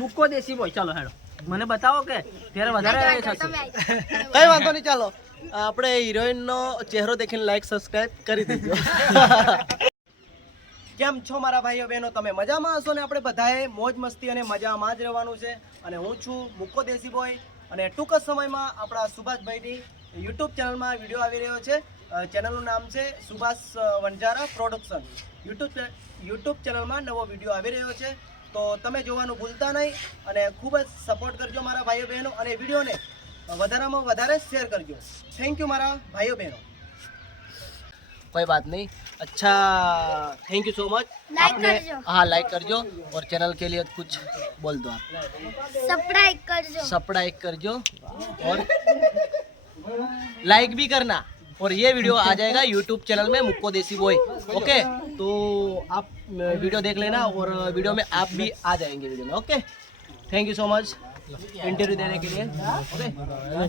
મુક્કો દેશી બોય. ચાલો હેડો મને બતાવો કે ત્યારે વધારે થશે. કઈ વાંધો નહીં, ચાલો આપણે હિરોઈન નો ચહેરો દેખીને લાઈક સબસ્ક્રાઇબ કરી દેજો. કેમ છો મારા ભાઈઓ બહેનો? તમે મજામાં હશો ને? આપણે બધાએ મોજ મસ્તી અને મજામાં જ રહેવાનું છે. અને હું છું મુક્કો દેશી બોય અને ટૂંક જ સમયમાં આપણા સુભાષભાઈની યુટ્યુબ ચેનલમાં વિડીયો આવી રહ્યો છે. ચેનલનું નામ છે સુભાષ વણજારા પ્રોડક્શન. યુટ્યુબ ચેનલમાં નવો વિડીયો આવી રહ્યો છે, તો તમે જોવાનું ભૂલતા નહીં અને ખૂબ જ સપોર્ટ કરજો મારા ભાઈઓ બહેનો અને વિડીયોને વધારેમાં વધારે શેર કરજો. થેન્ક યુ મારા ભાઈઓ બહેનો. कोई बात नहीं. अच्छा, थैंक यू सो मच. आपने हाँ लाइक करजो और चैनल के लिए कुछ बोल दो आप. सब्सक्राइब करजो और लाइक भी करना. और ये वीडियो आ जाएगा यूट्यूब चैनल में मुक्को देसी बॉय. ओके, तो आप वीडियो देख लेना और वीडियो में आप भी आ जाएंगे वीडियो में. Okay, thank you so much interview देने के लिए. ओके.